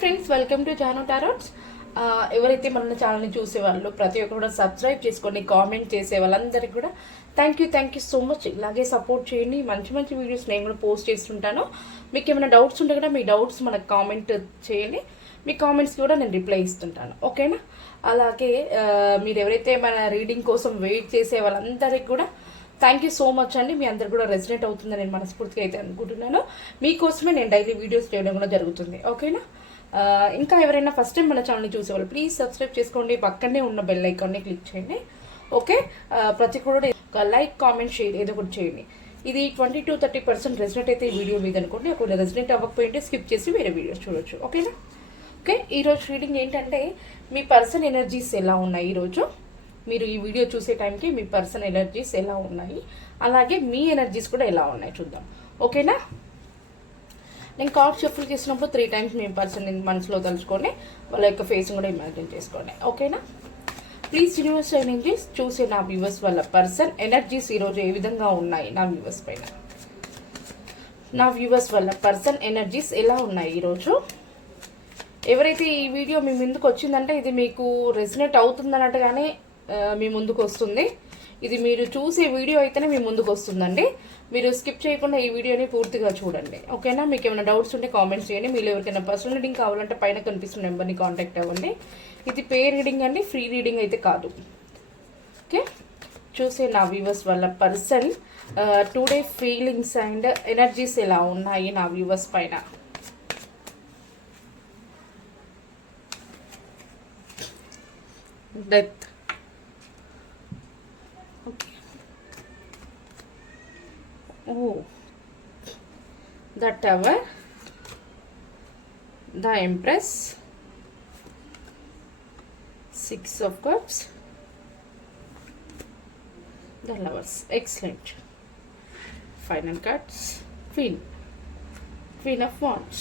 Friends, welcome to Janu tarots. ఎవరైతే మన ఛానల్ని చూసేవాళ్ళు ప్రతి ఒక్కరు కూడా సబ్స్క్రైబ్ చేసుకొని కామెంట్ చేసే వాళ్ళందరికీ కూడా థ్యాంక్ యూ సో మచ్. ఇలాగే సపోర్ట్ చేయండి. మంచి మంచి వీడియోస్ నేను కూడా పోస్ట్ చేస్తుంటాను. మీకు ఏమైనా డౌట్స్ ఉంటే కూడా మీ డౌట్స్ మనకు కామెంట్ చేయండి. మీ కామెంట్స్ కూడా నేను రిప్లై ఇస్తుంటాను, ఓకేనా? అలాగే మీరు ఎవరైతే మన రీడింగ్ కోసం వెయిట్ చేసే వాళ్ళందరికీ కూడా థ్యాంక్ యూ సో మచ్ అండి. మీ అందరు కూడా రెసినేట్ అవుతుందని నేను మనస్ఫూర్తిగా అయితే అనుకుంటున్నాను. మీకోసమే నేను డైలీ వీడియోస్ చేయడం కూడా జరుగుతుంది, ఓకేనా? ఇంకా ఎవరైనా ఫస్ట్ టైం మన ఛానల్ని చూసేవాళ్ళు ప్లీజ్ సబ్స్క్రైబ్ చేసుకోండి. పక్కనే ఉన్న బెల్ ఐకాన్ని క్లిక్ చేయండి, ఓకే? ప్రతి కూడా ఒక లైక్, కామెంట్, షేర్ ఏదో ఒకటి చేయండి. ఇది 20-30% రెసినేట్ అయితే ఈ వీడియో మీద అనుకోండి. ఒకవేళ రెసినేట్ అవ్వకపోయింటే స్కిప్ చేసి వేరే వీడియోస్ చూడొచ్చు, ఓకేనా? ఓకే, ఈరోజు రీడింగ్ ఏంటంటే మీ పర్సన్ ఎనర్జీస్ ఎలా ఉన్నాయి ఈరోజు. మీరు ఈ వీడియో చూసే టైంకి మీ పర్సన్ ఎనర్జీస్ ఎలా ఉన్నాయి, అలాగే మీ ఎనర్జీస్ కూడా ఎలా ఉన్నాయి చూద్దాం, ఓకేనా? నేను కార్డ్ షఫుల్ చేసినప్పుడు 3 times మీ పర్సన్ మనసులో తలుచుకొని వాళ్ళ యొక్క ఫేస్ కూడా ఇమాజిన్ చేసుకోండి, ఓకేనా? ప్లీజ్ యూనివర్స్ ఎనర్జీస్ చూసే నా వ్యూవర్స్ వాళ్ళ పర్సన్ ఎనర్జీస్ ఈరోజు ఏ విధంగా ఉన్నాయి నా వ్యూవర్స్ పైన. నా వ్యూవర్స్ వాళ్ళ పర్సన్ ఎనర్జీస్ ఎలా ఉన్నాయి ఈరోజు. ఎవరైతే ఈ వీడియో మీ ముందుకు వచ్చిందంటే ఇది మీకు రెసినేట్ అవుతుందన్నట్టుగానే మీ ముందుకు వస్తుంది. ఇది మీరు చూసే వీడియో అయితేనే మీ ముందుకు వస్తుందండి. మీరు స్కిప్ చేయకుండా ఈ వీడియోని పూర్తిగా చూడండి, ఓకేనా? మీకు ఏమైనా డౌట్స్ ఉంటే కామెంట్స్ చేయండి. మీరు ఎవరికైనా పర్సనల్ రీడింగ్ కావాలంటే పైన కనిపిస్తున్న నెంబర్ని కాంటాక్ట్ అవ్వండి. ఇది పేర్ రీడింగ్ అండి, ఫ్రీ రీడింగ్ అయితే కాదు, ఓకే? చూసే నా వ్యూవర్స్ వాళ్ళ person today feelings and energies ఎలా ఉన్నాయి నా వ్యూవర్స్ పైన. Death, the Tower, the Empress, 6 of Cups, the Lovers. Excellent. Final cards, Queen of Wands.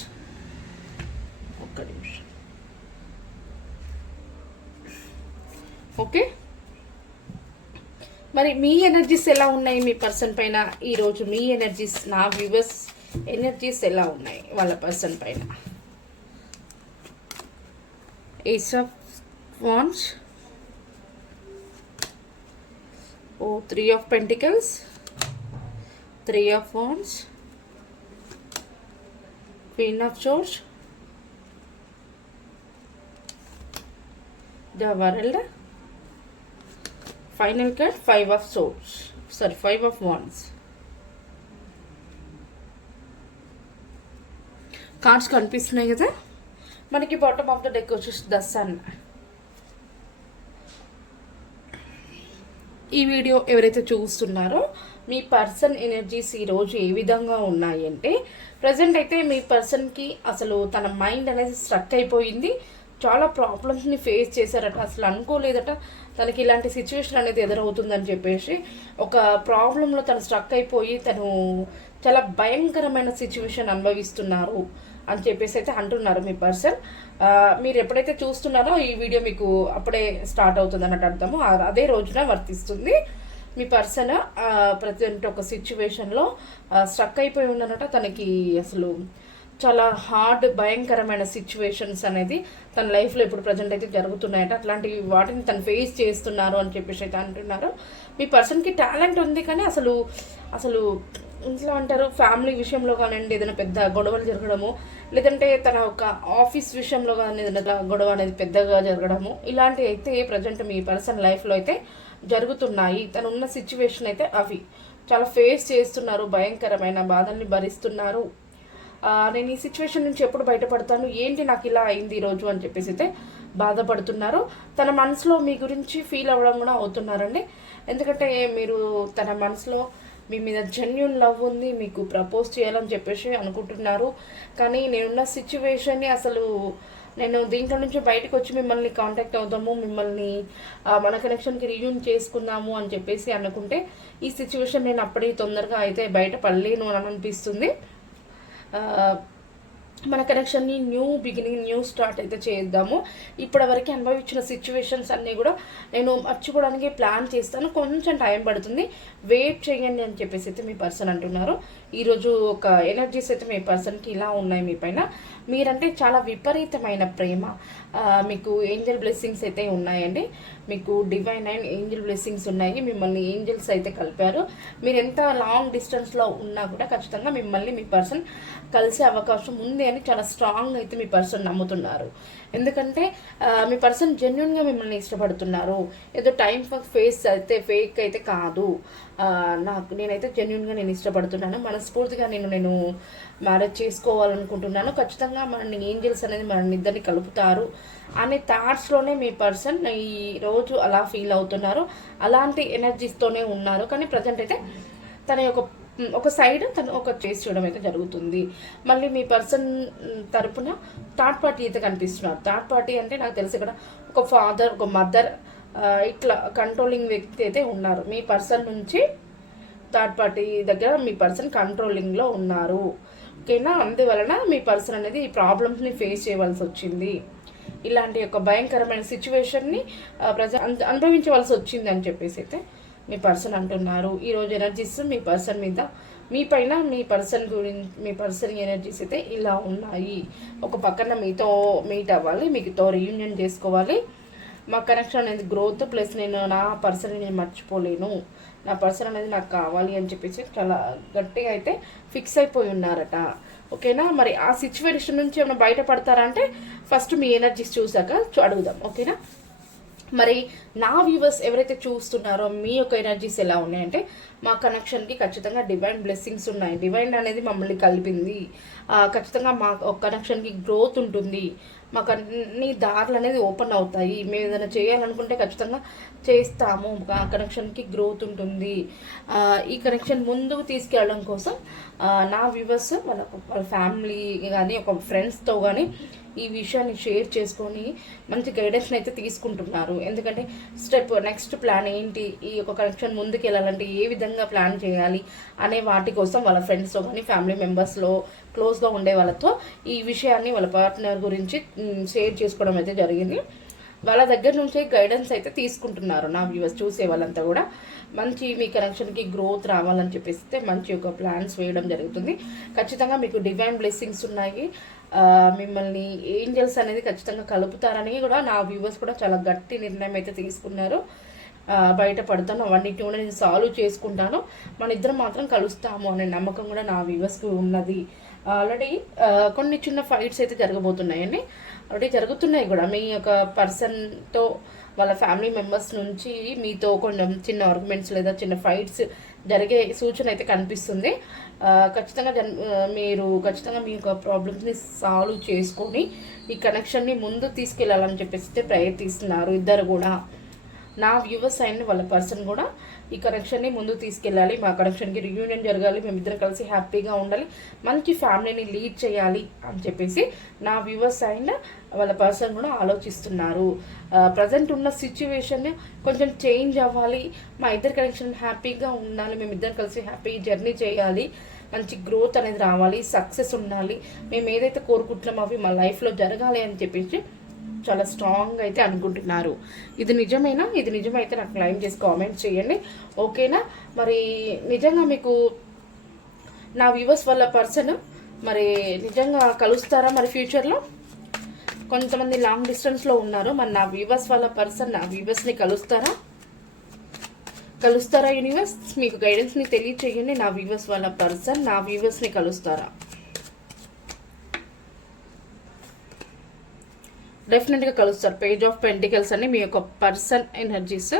Okay, మరి మీ ఎనర్జీస్ ఎలా ఉన్నాయి మీ పర్సన్ పైన ఈరోజు? మీ ఎనర్జీస్, నా వ్యూవర్స్ ఎనర్జీస్ ఎలా ఉన్నాయి వాళ్ళ పర్సన్ పైన? Ace of wands, 3 of Pentacles, 3 of Wands, Queen of Swords, the World. Final card 5 of Swords, 5 of Wands. Cards కనిపిస్తున్నాయి కదా మనకి. బాటమ్ ఆఫ్ ద డెక్ వచ్చేసి ద సన్. ఈ వీడియో ఎవరైతే చూస్తున్నారో మీ పర్సన్ ఎనర్జీస్ ఈరోజు ఏ విధంగా ఉన్నాయి అంటే, ప్రజెంట్ అయితే మీ పర్సన్కి అసలు తన మైండ్ అనేది స్ట్రక్ అయిపోయింది. చాలా ప్రాబ్లమ్స్ని ఫేస్ చేశారట. అసలు అనుకోలేదట తనకి ఇలాంటి సిచ్యువేషన్ అనేది ఎదురవుతుందని చెప్పేసి. ఒక ప్రాబ్లంలో తను స్ట్రక్ అయిపోయి తను చాలా భయంకరమైన సిచ్యువేషన్ అనుభవిస్తున్నారు అని చెప్పేసి అయితే అంటున్నారు మీ పర్సన్. మీరు ఎప్పుడైతే చూస్తున్నారో ఈ వీడియో మీకు అప్పుడే స్టార్ట్ అవుతుంది అన్నట్టు అర్థము. అదే రోజున వర్తిస్తుంది. మీ పర్సన్ ప్రజెంట్ ఒక సిచ్యువేషన్లో స్ట్రక్ అయిపోయి ఉన్నట. తనకి అసలు చాలా హార్డ్, భయంకరమైన సిచ్యువేషన్స్ అనేది తన లైఫ్లో ఇప్పుడు ప్రజెంట్ అయితే జరుగుతున్నాయట. అట్లాంటి వాటిని తను ఫేస్ చేస్తున్నారు అని చెప్పేసి అయితే అంటున్నారు. మీ పర్సన్కి టాలెంట్ ఉంది, కానీ అసలు ఇంట్లో అంటారు ఫ్యామిలీ విషయంలో కానివ్వండి, ఏదైనా పెద్ద గొడవలు జరగడము, లేదంటే తన ఒక ఆఫీస్ విషయంలో కానీ ఏదైనా గొడవ అనేది పెద్దగా జరగడము, ఇలాంటివి అయితే ప్రజెంట్ మీ పర్సన్ లైఫ్లో అయితే జరుగుతున్నాయి. తను ఉన్న సిచ్యువేషన్ అయితే అవి చాలా ఫేస్ చేస్తున్నారు. భయంకరమైన బాధల్ని భరిస్తున్నారు. నేను ఈ సిచ్యువేషన్ నుంచి ఎప్పుడు బయటపడతాను, ఏంటి నాకు ఇలా అయింది ఈరోజు అని చెప్పేసి అయితే బాధపడుతున్నారు. తన మనసులో మీ గురించి ఫీల్ అవ్వడం కూడా అవుతున్నారండి. ఎందుకంటే మీరు తన మనసులో మీ మీద జెన్యూన్ లవ్ ఉంది, మీకు ప్రపోజ్ చేయాలని చెప్పేసి అనుకుంటున్నారు. కానీ నేనున్న సిచ్యువేషన్ని అసలు నేను దీంట్లో నుంచి బయటకు వచ్చి మిమ్మల్ని కాంటాక్ట్ అవుదాము, మిమ్మల్ని మన కనెక్షన్కి రీయూన్ చేసుకుందాము అని చెప్పేసి అనుకుంటే ఈ సిచ్యువేషన్ నేను అప్పుడే తొందరగా అయితే బయటపడలేను అని అనిపిస్తుంది. మన కనెక్షన్ని న్యూ బిగినింగ్, న్యూ స్టార్ట్ అయితే చేద్దాము. ఇప్పటివరకు అనుభవించిన సిచ్యువేషన్స్ అన్నీ కూడా నేను మర్చిపోవడానికి ప్లాన్ చేస్తాను, కొంచెం టైం పడుతుంది, వెయిట్ చేయండి అని చెప్పేసి అయితే మీ పర్సన్ అంటున్నారు. ఈరోజు ఒక ఎనర్జీస్ అయితే మీ పర్సన్కి ఇలా ఉన్నాయి మీ పైన. మీరంటే చాలా విపరీతమైన ప్రేమ, మీకు ఏంజల్ బ్లెస్సింగ్స్ అయితే ఉన్నాయండి. మీకు డివైన్ అండ్ ఏంజల్ బ్లెస్సింగ్స్ ఉన్నాయి. మిమ్మల్ని ఏంజల్స్ అయితే కలిపారు. మీరు ఎంత లాంగ్ డిస్టెన్స్లో ఉన్నా కూడా ఖచ్చితంగా మిమ్మల్ని మీ పర్సన్ కలిసే అవకాశం ఉంది అని చాలా స్ట్రాంగ్ అయితే మీ పర్సన్ నమ్ముతున్నారు. ఎందుకంటే మీ పర్సన్ జెన్యున్గా మిమ్మల్ని ఇష్టపడుతున్నారు. ఏదో టైం ఫేస్ అయితే ఫేక్ అయితే కాదు. నేనైతే జెన్యున్గా నేను ఇష్టపడుతున్నాను, మనస్ఫూర్తిగా నేను మ్యారేజ్ చేసుకోవాలనుకుంటున్నాను, ఖచ్చితంగా మన ఏంజల్స్ అనేది మన ఇద్దరిని కలుపుతారు అనే థాట్స్లోనే మీ పర్సన్ ఈ రోజు అలా ఫీల్ అవుతున్నారు. అలాంటి ఎనర్జీస్తోనే ఉన్నారు. కానీ ప్రజెంట్ అయితే తన యొక్క ఒక సైడ్ తను ఒక చేసి చూడడం అయితే జరుగుతుంది. మళ్ళీ మీ పర్సన్ తరపున థర్డ్ పార్టీ అయితే కనిపిస్తున్నారు. థర్డ్ పార్టీ అంటే నాకు తెలిసి ఇక్కడ ఒక ఫాదర్, ఒక మదర్, ఇట్లా కంట్రోలింగ్ వ్యక్తి అయితే ఉన్నారు. మీ పర్సన్ నుంచి థర్డ్ పార్టీ దగ్గర మీ పర్సన్ కంట్రోలింగ్లో ఉన్నారు. ఓకేనా? అందువలన మీ పర్సన్ అనేది ఈ ప్రాబ్లమ్స్ని ఫేస్ చేయవలసి వచ్చింది. ఇలాంటి ఒక భయంకరమైన సిచ్యువేషన్ని అనుభవించవలసి వచ్చింది అని చెప్పేసి అయితే మీ పర్సన్ అంటున్నారు. ఈరోజు ఎనర్జీస్ మీ పర్సన్ మీద, మీ పైన, మీ పర్సన్ గురించి, మీ పర్సన్ ఎనర్జీస్ అయితే ఇలా ఉన్నాయి. ఒక పక్కన మీతో మీట్ అవ్వాలి, మీతో రీయూనియన్ చేసుకోవాలి, మా కనెక్షన్ అనేది గ్రోత్, ప్లస్ నేను నా పర్సన్ నేను మర్చిపోలేను, నా పర్సన్ అనేది నాకు కావాలి అని చెప్పేసి చాలా గట్టిగా అయితే ఫిక్స్ అయిపోయి ఉన్నారట. ఓకేనా? మరి ఆ సిచ్యువేషన్ నుంచి ఏమైనా బయటపడతారా అంటే ఫస్ట్ మీ ఎనర్జీస్ చూసాక అడుగుదాం. ఓకేనా? మరి నా వ్యూవర్స్ ఎవరైతే చూస్తున్నారో మీ యొక్క ఎనర్జీస్ ఎలా ఉన్నాయంటే, మా కనెక్షన్కి ఖచ్చితంగా డివైన్ బ్లెస్సింగ్స్ ఉన్నాయి. డివైన్ అనేది మమ్మల్ని కలిపింది. ఖచ్చితంగా మా కనెక్షన్కి గ్రోత్ ఉంటుంది. మాకు అన్ని దారులు అనేది ఓపెన్ అవుతాయి. మేము ఏదైనా చేయాలనుకుంటే ఖచ్చితంగా చేస్తాము. ఆ కనెక్షన్కి గ్రోత్ ఉంటుంది. ఈ కనెక్షన్ ముందుకు తీసుకెళ్ళడం కోసం నా వ్యూవర్స్ వాళ్ళ ఫ్యామిలీ కానీ ఒక ఫ్రెండ్స్తో కానీ ఈ విషయాన్ని షేర్ చేసుకొని మంచి గైడెన్స్ని అయితే తీసుకుంటున్నారు. ఎందుకంటే నెక్స్ట్ ప్లాన్ ఏంటి, ఈ యొక్క కనెక్షన్ ముందుకు వెళ్ళాలంటే ఏ విధంగా ప్లాన్ చేయాలి అనే వాటి కోసం వాళ్ళ ఫ్రెండ్స్తో కానీ ఫ్యామిలీ మెంబర్స్లో క్లోజ్గా ఉండే వాళ్ళతో ఈ విషయాన్ని వాళ్ళ పార్ట్నర్ గురించి షేర్ చేసుకోవడం అయితే జరిగింది. వాళ్ళ దగ్గర నుంచే గైడెన్స్ అయితే తీసుకుంటున్నారు. నా వ్యూవర్స్ చూసే వాళ్ళంతా కూడా మంచి మీ కనెక్షన్కి గ్రోత్ రావాలని చెప్పేసి మంచి ఒక ప్లాన్స్ వేయడం జరుగుతుంది. ఖచ్చితంగా మీకు డివైన్ బ్లెస్సింగ్స్ ఉన్నాయి. మిమ్మల్ని ఏంజల్స్ అనేది ఖచ్చితంగా కలుపుతారని కూడా నా వ్యూవర్స్ కూడా చాలా గట్టి నిర్ణయం అయితే తీసుకున్నారు. బయటపడతాను, అవన్నిటి కూడా నేను సాల్వ్ చేసుకుంటాను, మన ఇద్దరం మాత్రం కలుస్తాము అనే నమ్మకం కూడా నా వ్యూవర్స్కి ఉన్నది. ఆల్రెడీ కొన్ని చిన్న ఫైట్స్ అయితే జరగబోతున్నాయండి, ఆల్రెడీ జరుగుతున్నాయి కూడా. మీ యొక్క పర్సన్తో వాళ్ళ ఫ్యామిలీ మెంబర్స్ నుంచి మీతో కొంచెం చిన్న ఆర్గ్యుమెంట్స్ లేదా చిన్న ఫైట్స్ జరిగే సూచన అయితే కనిపిస్తుంది. ఖచ్చితంగా మీరు ఖచ్చితంగా మీ యొక్క ప్రాబ్లమ్స్ని సాల్వ్ చేసుకొని ఈ కనెక్షన్ని ముందు తీసుకెళ్ళాలని చెప్పేసి ప్రయత్నిస్తున్నారు ఇద్దరు కూడా. నా వ్యూవర్స్ అండ్ వాళ్ళ పర్సన్ కూడా ఈ కనెక్షన్ని ముందు తీసుకెళ్ళాలి, మా కనెక్షన్కి రియూనియన్ జరగాలి, మేమిద్దరం కలిసి హ్యాపీగా ఉండాలి, మంచి ఫ్యామిలీని లీడ్ చేయాలి అని చెప్పేసి నా వ్యూవర్స్ అండ్ వాళ్ళ పర్సన్ కూడా ఆలోచిస్తున్నారు. ప్రజెంట్ ఉన్న సిచ్యువేషన్ కొంచెం చేంజ్ అవ్వాలి, మా ఇద్దరు కనెక్షన్ హ్యాపీగా ఉండాలి, మేమిద్దరం కలిసి హ్యాపీ జర్నీ చేయాలి, మంచి గ్రోత్ అనేది రావాలి, సక్సెస్ ఉండాలి, మేము ఏదైతే కోరుకుంటున్నామో అవి మా లైఫ్లో జరగాలి అని చెప్పేసి చాలా స్ట్రాంగ్ అయితే అనుకుంటున్నారు. ఇది నిజమేనా? ఇది నిజమైతే నాకు క్లైమ్ చేసి కామెంట్ చేయండి. ఓకేనా? మరి నిజంగా మీకు నా వ్యూవర్స్ వాళ్ళ పర్సన్ మరి నిజంగా కలుస్తారా మరి ఫ్యూచర్లో? కొంతమంది లాంగ్ డిస్టెన్స్లో ఉన్నారు, మరి నా వ్యూవర్స్ వాళ్ళ పర్సన్ నా వ్యూవర్స్ని కలుస్తారా యూనివర్స్? మీకు గైడెన్స్ని తెలియచేయండి. నా వ్యూవర్స్ వాళ్ళ పర్సన్ నా వ్యూవర్స్ని కలుస్తారా? డెఫినెట్గా కలుస్తారు. పేజ్ ఆఫ్ పెంటికల్స్ అని మీ యొక్క పర్సన్ ఎనర్జీస్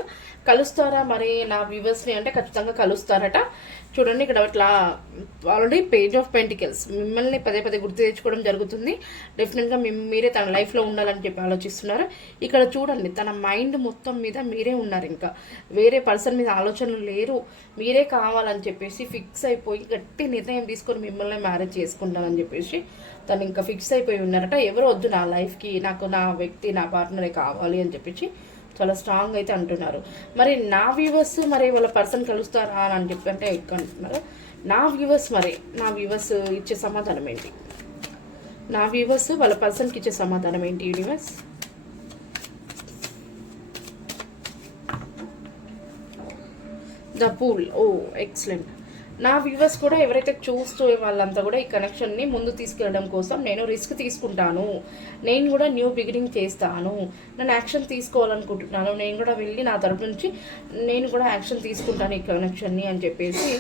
కలుస్తారా మరి నా వ్యూవర్స్ని అంటే ఖచ్చితంగా కలుస్తారట. చూడండి ఇక్కడ ఇట్లా ఆల్రెడీ పేజ్ ఆఫ్ పెంటికల్స్ మిమ్మల్ని పదే పదే గుర్తు తెచ్చుకోవడం జరుగుతుంది. డెఫినెట్గా మీరే తన లైఫ్లో ఉండాలని చెప్పి ఆలోచిస్తున్నారు. ఇక్కడ చూడండి తన మైండ్ మొత్తం మీద మీరే ఉన్నారు, ఇంకా వేరే పర్సన్ మీద ఆలోచనలు లేరు, మీరే కావాలని చెప్పేసి ఫిక్స్ అయిపోయి గట్టి నిర్ణయం తీసుకొని మిమ్మల్ని మ్యారేజ్ చేసుకుంటానని చెప్పేసి తను ఇంకా ఫిక్స్ అయిపోయి ఉన్నారట. ఎవరు వద్దు నా లైఫ్కి, నాకు నా వ్యక్తి నా పార్ట్నరే కావాలి అని చెప్పేసి చాలా స్ట్రాంగ్ అయితే అంటున్నారు. మరి నా వ్యూవర్స్ మరి వాళ్ళ పర్సన్ కలుస్తారా అని చెప్పి అంటే ఎక్కువ అంటున్నారు. నా వ్యూవర్స్ ఇచ్చే సమాధానం ఏంటి? నా వ్యూవర్స్ వాళ్ళ పర్సన్కి ఇచ్చే సమాధానం ఏంటి universe? The fool. Oh excellent. నా వ్యూవర్స్ కూడా ఎవరైతే చూస్తూ వాళ్ళంతా కూడా ఈ కనెక్షన్ని ముందు తీసుకెళ్ళడం కోసం నేను రిస్క్ తీసుకుంటాను, నేను కూడా న్యూ బిగినింగ్ చేస్తాను, నేను యాక్షన్ తీసుకోవాలనుకుంటున్నాను, నేను కూడా వెళ్ళి నా తరపు నుంచి నేను కూడా యాక్షన్ తీసుకుంటాను ఈ కనెక్షన్ని అని చెప్పేసి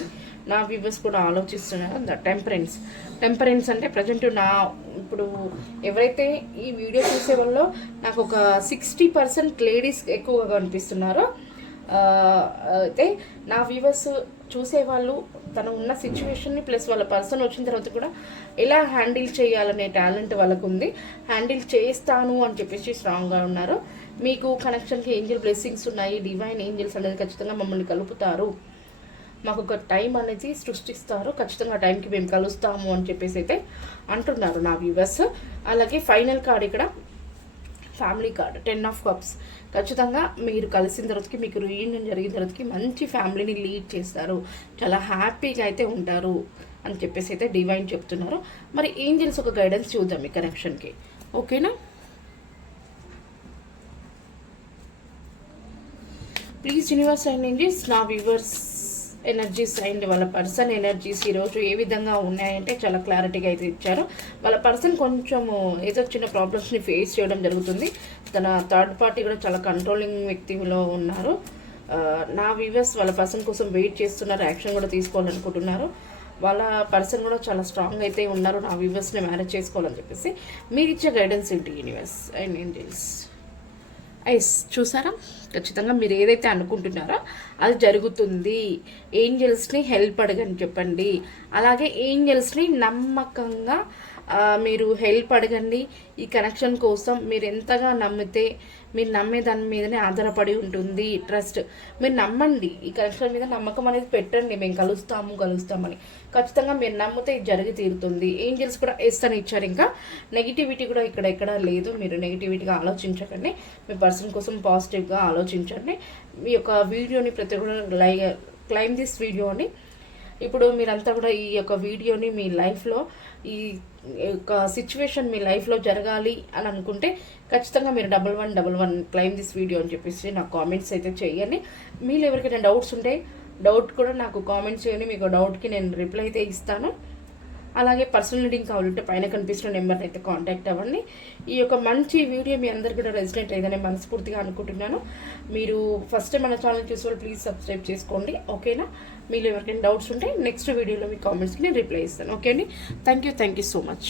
నా వ్యూవర్స్ కూడా ఆలోచిస్తున్నారు. ద టెంపరెన్స్ అంటే ప్రజెంట్ ఇప్పుడు ఎవరైతే ఈ వీడియో చూసే వాళ్ళలో నాకు ఒక 60% లేడీస్ ఎక్కువగా కనిపిస్తున్నారో, అయితే నా వ్యూవర్స్ చూసేవాళ్ళు తను ఉన్న సిచ్యువేషన్ని ప్లస్ వాళ్ళ పర్సన్ వచ్చిన తర్వాత కూడా ఎలా హ్యాండిల్ చేయాలనే టాలెంట్ వాళ్ళకు ఉంది. హ్యాండిల్ చేస్తాను అని చెప్పేసి స్ట్రాంగ్గా ఉన్నారు. మీకు కనెక్షన్కి ఏంజల్ బ్లెస్సింగ్స్ ఉన్నాయి. డివైన్ ఏంజల్స్ అనేది ఖచ్చితంగా మమ్మల్ని కలుపుతారు, మాకు ఒక టైం అనేది సృష్టిస్తారు, ఖచ్చితంగా ఆ టైంకి మేము కలుస్తాము అని చెప్పేసి అయితే అంటున్నారు నా వ్యూవర్స్. అలాగే ఫైనల్ కార్డ్ ఇక్కడ ఫ్యామిలీ కార్డ్ 10 ఆఫ్ కప్స్. ఖచ్చితంగా మీరు కలిసిన తర్వాతకి మీకు రీయూనియన్ జరిగిన తర్వాతకి మంచి ఫ్యామిలీని లీడ్ చేస్తారు, చాలా హ్యాపీగా అయితే ఉంటారు అని చెప్పేసి అయితే డివైన్ చెప్తున్నారు. మరి ఏంజల్స్ ఒక గైడెన్స్ చూద్దాం ఈ కనెక్షన్కి, ఓకేనా? ప్లీజ్ యూనివర్స్ అండ్ ఏంజల్స్ నా వ్యూవర్స్ ఎనర్జీస్ అండ్ వాళ్ళ పర్సన్ ఎనర్జీస్ ఈరోజు ఏ విధంగా ఉన్నాయంటే చాలా క్లారిటీగా అయితే ఇచ్చారు. వాళ్ళ పర్సన్ కొంచెము ఏదో చిన్న ప్రాబ్లమ్స్ని ఫేస్ చేయడం జరుగుతుంది. తన థర్డ్ పార్టీ కూడా చాలా కంట్రోలింగ్ వ్యక్తిలో ఉన్నారు. నా వ్యూవర్స్ వాళ్ళ పర్సన్ కోసం వెయిట్ చేస్తున్నారు, యాక్షన్ కూడా తీసుకోవాలనుకుంటున్నారు. వాళ్ళ పర్సన్ కూడా చాలా స్ట్రాంగ్ అయితే ఉన్నారు నా వ్యూవర్స్ని మ్యారేజ్ చేసుకోవాలని చెప్పేసి. మీరు ఇచ్చే గైడెన్స్ ఏంటి యూనివర్స్ అండ్ ఏంజల్స్? చూసారా, ఖచ్చితంగా మీరు ఏదైతే అనుకుంటున్నారో అది జరుగుతుంది. ఏంజల్స్ని హెల్ప్ అడగని చెప్పండి. అలాగే ఏంజల్స్ని నమ్మకంగా మీరు హెల్ప్ అడగండి. ఈ కనెక్షన్ కోసం మీరు ఎంతగా నమ్మితే మీరు నమ్మే దాని మీదనే ఆధారపడి ఉంటుంది ట్రస్ట్. మీరు నమ్మండి, ఈ కనెక్షన్ మీద నమ్మకం అనేది పెట్టండి. మేము కలుస్తామని ఖచ్చితంగా మీరు నమ్మితే జరిగి తీరుతుంది. ఏంజల్స్ కూడా అని ఇచ్చారు. ఇంకా నెగిటివిటీ కూడా ఇక్కడ ఎక్కడా లేదు. మీరు నెగిటివిటీగా ఆలోచించకండి, మీ పర్సన్ కోసం పాజిటివ్గా ఆలోచించండి. మీ యొక్క వీడియోని ప్రతి ఒక్కరు క్లైమ్ దిస్ వీడియోని. ఇప్పుడు మీరంతా కూడా ఈ యొక్క వీడియోని మీ లైఫ్లో ఈ యొక్క సిచ్యువేషన్ మీ లైఫ్లో జరగాలి అని అనుకుంటే ఖచ్చితంగా మీరు 1111 క్లైమ్ దిస్ వీడియో అని చెప్పేసి నాకు కామెంట్స్ అయితే చేయండి. మీరు ఎవరికైనా డౌట్స్ ఉంటే డౌట్ కూడా నాకు కామెంట్స్ చేయండి, మీకు డౌట్కి నేను రిప్లై అయితే ఇస్తాను. అలాగే పర్సనల్ రీడింగ్ కావాలంటే పైన కనిపిస్తున్న నెంబర్ని అయితే కాంటాక్ట్ అవ్వండి. ఈ యొక్క మంచి వీడియో మీ అందరికీ కూడా రెసిడెంట్ అయ్యిందని మనస్ఫూర్తిగా అనుకుంటున్నాను. మీరు ఫస్ట్ టైం మన ఛానల్ చూసే వాళ్ళు ప్లీజ్ సబ్స్క్రైబ్ చేసుకోండి, ఓకేనా? మీరు ఎవరికైనా డౌట్స్ ఉంటే నెక్స్ట్ వీడియోలో మీ కామెంట్స్కి నేను రిప్లై ఇస్తాను, ఓకే అండి? Thank you so much.